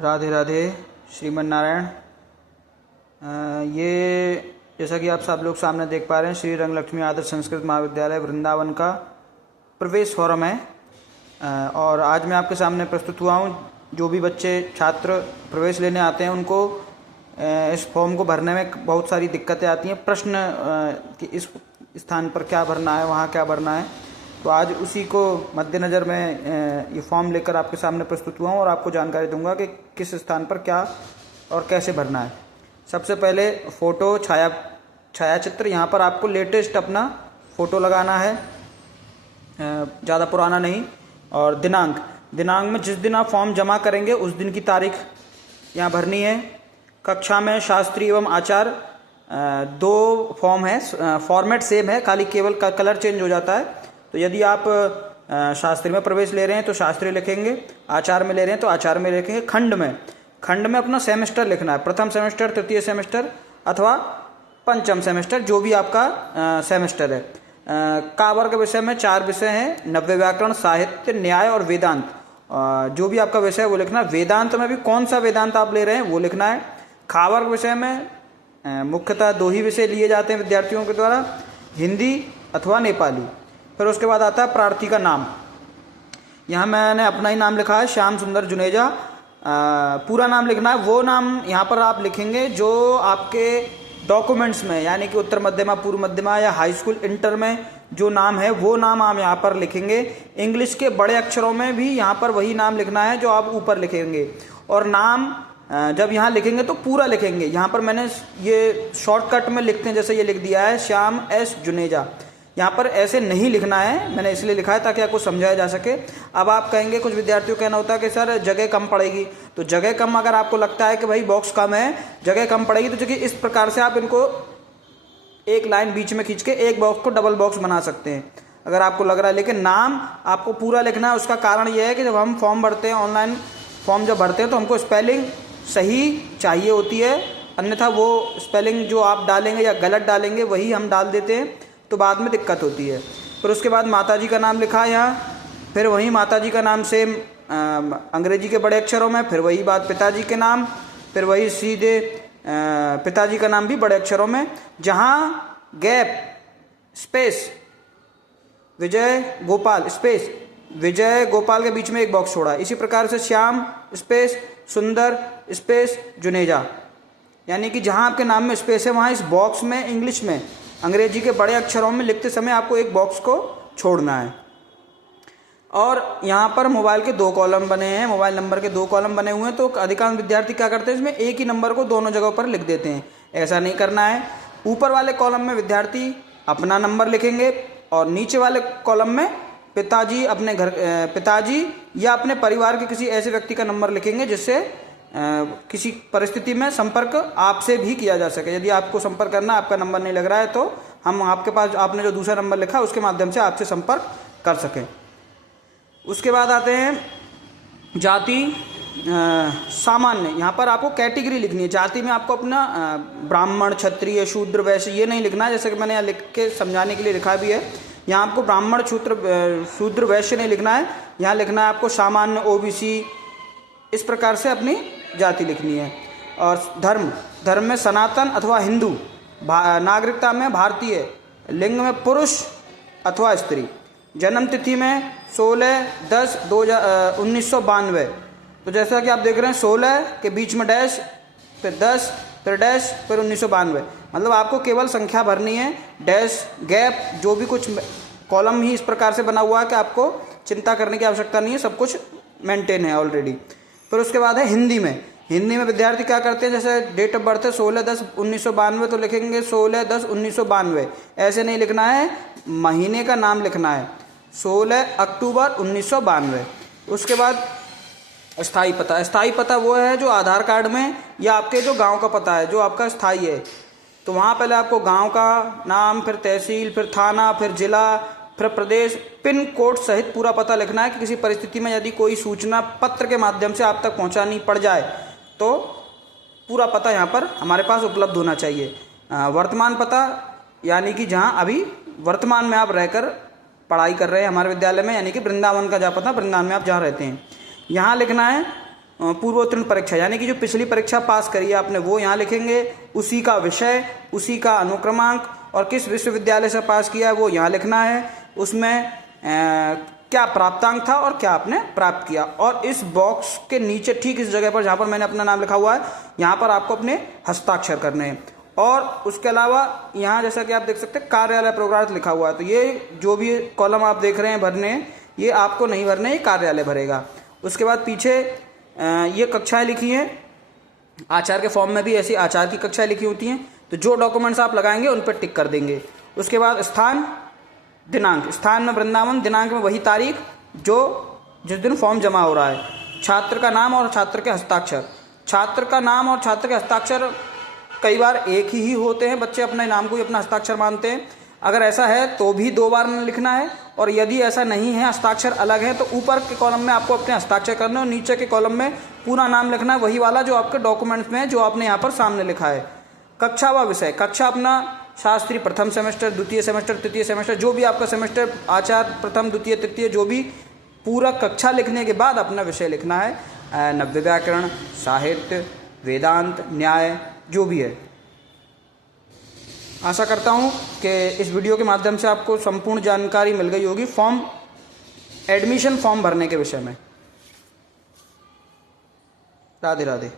राधे राधे। श्रीमन नारायण। ये जैसा कि आप सब लोग सामने देख पा रहे हैं, श्री रंग लक्ष्मी आदर्श संस्कृत महाविद्यालय वृंदावन का प्रवेश फोरम है। और आज मैं आपके सामने प्रस्तुत हुआ हूँ। जो भी बच्चे छात्र प्रवेश लेने आते हैं उनको इस फॉर्म को भरने में बहुत सारी दिक्कतें आती हैं। प्रश्न कि इस स्थान पर क्या भरना है, वहाँ क्या भरना है, तो आज उसी को मद्देनज़र मैं ये फॉर्म लेकर आपके सामने प्रस्तुत हुआ हूँ और आपको जानकारी दूंगा कि किस स्थान पर क्या और कैसे भरना है। सबसे पहले फ़ोटो छायाचित्र, यहाँ पर आपको लेटेस्ट अपना फ़ोटो लगाना है, ज़्यादा पुराना नहीं। और दिनांक में जिस दिन आप फॉर्म जमा करेंगे उस दिन की तारीख यहाँ भरनी है। कक्षा में शास्त्री एवं आचार, दो फॉर्म है, फॉर्मेट सेम है, खाली केवल का कलर चेंज हो जाता है। तो यदि आप शास्त्री में प्रवेश ले रहे हैं तो शास्त्री लिखेंगे, आचार में ले रहे हैं तो आचार में लिखेंगे। खंड में अपना सेमेस्टर लिखना है, प्रथम सेमेस्टर, तृतीय सेमेस्टर अथवा पंचम सेमेस्टर, जो भी आपका सेमेस्टर है। काबर के विषय में 4 विषय हैं, नव्य व्याकरण, साहित्य, न्याय और वेदांत। जो भी आपका विषय है वो लिखना है। वेदांत में भी कौन सा वेदांत आप ले रहे हैं वो लिखना है। खावर के विषय में मुख्यतः 2 ही विषय लिए जाते हैं विद्यार्थियों के द्वारा, हिंदी अथवा नेपाली। फिर उसके बाद आता है प्रार्थी का नाम। यहाँ मैंने अपना ही नाम लिखा है, श्याम सुंदर जुनेजा। पूरा नाम लिखना है। वो नाम यहाँ पर आप लिखेंगे जो आपके डॉक्यूमेंट्स में, यानी कि उत्तर मध्यमा, पूर्व मध्यमा या हाई स्कूल, इंटर में जो नाम है वो नाम आप यहाँ पर लिखेंगे। इंग्लिश के बड़े अक्षरों में भी यहाँ पर वही नाम लिखना है जो आप ऊपर लिखेंगे। और नाम जब यहाँ लिखेंगे तो पूरा लिखेंगे। यहाँ पर मैंने ये शॉर्टकट में लिखते हैं, जैसे ये लिख दिया है श्याम एस जुनेजा। यहाँ पर ऐसे नहीं लिखना है, मैंने इसलिए लिखा है ताकि आपको समझाया जा सके। अब आप कहेंगे, कुछ विद्यार्थियों का कहना होता है कि सर जगह कम पड़ेगी, तो जगह कम अगर आपको लगता है कि भाई बॉक्स कम है, जगह कम पड़ेगी, तो देखिए इस प्रकार से आप इनको एक लाइन बीच में खींच के एक बॉक्स को डबल बॉक्स बना सकते हैं अगर आपको लग रहा है। लेकिन नाम आपको पूरा लिखना है। उसका कारण यह है कि जब हम फॉर्म भरते हैं, ऑनलाइन फॉर्म जब भरते हैं, तो हमको स्पेलिंग सही चाहिए होती है, अन्यथा वो स्पेलिंग जो आप डालेंगे या गलत डालेंगे वही हम डाल देते हैं, तो बाद में दिक्कत होती है। फिर उसके बाद माताजी का नाम लिखा है यहाँ, फिर वही माताजी का नाम सेम अंग्रेजी के बड़े अक्षरों में, फिर वही बात पिताजी के नाम, फिर वही सीधे पिताजी का नाम भी बड़े अक्षरों में। जहाँ गैप स्पेस विजय गोपाल स्पेस विजय गोपाल के बीच में एक बॉक्स छोड़ा, इसी प्रकार से श्याम स्पेस सुंदर स्पेस जुनेजा, यानी कि जहाँ आपके नाम में स्पेस है वहाँ इस बॉक्स में इंग्लिश में, अंग्रेजी के बड़े अक्षरों में लिखते समय आपको एक बॉक्स को छोड़ना है। और यहाँ पर मोबाइल के 2 कॉलम बने हैं, मोबाइल नंबर के 2 कॉलम बने हुए हैं। तो अधिकांश विद्यार्थी क्या करते हैं, इसमें एक ही नंबर को दोनों जगहों पर लिख देते हैं। ऐसा नहीं करना है। ऊपर वाले कॉलम में विद्यार्थी अपना नंबर लिखेंगे और नीचे वाले कॉलम में पिताजी, अपने घर पिताजी या अपने परिवार के किसी ऐसे व्यक्ति का नंबर लिखेंगे जिससे किसी परिस्थिति में संपर्क आपसे भी किया जा सके। यदि आपको संपर्क करना, आपका नंबर नहीं लग रहा है, तो हम आपके पास आपने जो दूसरा नंबर लिखा उसके माध्यम से आपसे संपर्क कर सकें। उसके बाद आते हैं जाति सामान्य। यहाँ पर आपको कैटेगरी लिखनी है। जाति में आपको अपना ब्राह्मण, क्षत्रिय, शूद्र, वैश्य ये नहीं लिखना है, जैसे कि मैंने यहाँ लिख के समझाने के लिए लिखा भी है। यहाँ आपको ब्राह्मण, शूद्र, वैश्य नहीं लिखना है। यहाँ लिखना है आपको सामान्य, ओबीसी, इस प्रकार से अपनी जाति लिखनी है। और धर्म में सनातन अथवा हिंदू, नागरिकता में भारतीय, लिंग में पुरुष अथवा स्त्री, जन्म तिथि में 16/10/1992। तो जैसा कि आप देख रहे हैं 16 के बीच में डैश, फिर 10, फिर डैश, फिर 1992। मतलब आपको केवल संख्या भरनी है, डैश गैप जो भी कुछ कॉलम ही इस प्रकार से बना हुआ है कि आपको चिंता करने की आवश्यकता नहीं है, सब कुछ मेंटेन है ऑलरेडी। फिर उसके बाद है हिंदी में विद्यार्थी क्या करते हैं, जैसे डेट ऑफ बर्थ है 16/10/1992, तो लिखेंगे 16/10/1992। ऐसे नहीं लिखना है, महीने का नाम लिखना है 16 अक्टूबर 1992। उसके बाद स्थाई पता वो है जो आधार कार्ड में या आपके जो गांव का पता है, जो आपका स्थाई है। तो वहाँ पहले आपको गांव का नाम, फिर तहसील, फिर थाना, फिर जिला, फिर प्रदेश, पिन कोड सहित पूरा पता लिखना है कि किसी परिस्थिति में यदि कोई सूचना पत्र के माध्यम से आप तक पहुंचानी पड़ जाए तो पूरा पता यहाँ पर हमारे पास उपलब्ध होना चाहिए। वर्तमान पता, यानी कि जहाँ अभी वर्तमान में आप रहकर पढ़ाई कर रहे हैं हमारे विद्यालय में, यानी कि वृंदावन का जहाँ पता, वृंदावन में आप जहाँ रहते हैं। यहाँ लिखना है पूर्वोत्तीर्ण परीक्षा यानी कि जो पिछली परीक्षा पास करी है आपने वो यहाँ लिखेंगे, उसी का विषय, उसी का अनुक्रमांक और किस विश्वविद्यालय से पास किया है वो यहाँ लिखना है, उसमें क्या प्राप्तांक था और क्या आपने प्राप्त किया। और इस बॉक्स के नीचे ठीक इस जगह पर जहाँ पर मैंने अपना नाम लिखा हुआ है यहाँ पर आपको अपने हस्ताक्षर करने हैं। और उसके अलावा यहाँ जैसा कि आप देख सकते हैं कार्यालय प्रोग्राम लिखा हुआ है, तो ये जो भी कॉलम आप देख रहे हैं भरने, ये आपको नहीं भरने, ये कार्यालय भरेगा। उसके बाद पीछे ये कक्षाएं लिखी हैं, आचार्य के फॉर्म में भी ऐसी आचार्य की कक्षाएं लिखी होती हैं, तो जो डॉक्यूमेंट्स आप लगाएंगे उन पर टिक कर देंगे। उसके बाद स्थान, दिनांक, स्थान में वृंदावन, दिनांक में वही तारीख जो जिस दिन फॉर्म जमा हो रहा है। छात्र का नाम और छात्र के हस्ताक्षर, छात्र का नाम और छात्र के हस्ताक्षर कई बार एक ही होते हैं, बच्चे अपने नाम को ही अपना हस्ताक्षर मानते हैं। अगर ऐसा है तो भी 2 बार लिखना है, और यदि ऐसा नहीं है, हस्ताक्षर अलग है, तो ऊपर के कॉलम में आपको अपने हस्ताक्षर करने और नीचे के कॉलम में पूरा नाम लिखना है, वही वाला जो आपके डॉक्यूमेंट्स में है, जो आपने यहाँ पर सामने लिखा है। कक्षा व विषय, कक्षा अपना शास्त्री प्रथम सेमेस्टर, द्वितीय सेमेस्टर, तृतीय सेमेस्टर, जो भी आपका सेमेस्टर, आचार्य प्रथम, द्वितीय, तृतीय, जो भी पूरा कक्षा लिखने के बाद अपना विषय लिखना है। नव्य व्याकरण, साहित्य, वेदांत, न्याय, जो भी है। आशा करता हूँ कि इस वीडियो के माध्यम से आपको संपूर्ण जानकारी मिल गई होगी फॉर्म, एडमिशन फॉर्म भरने के विषय में। राधे राधे।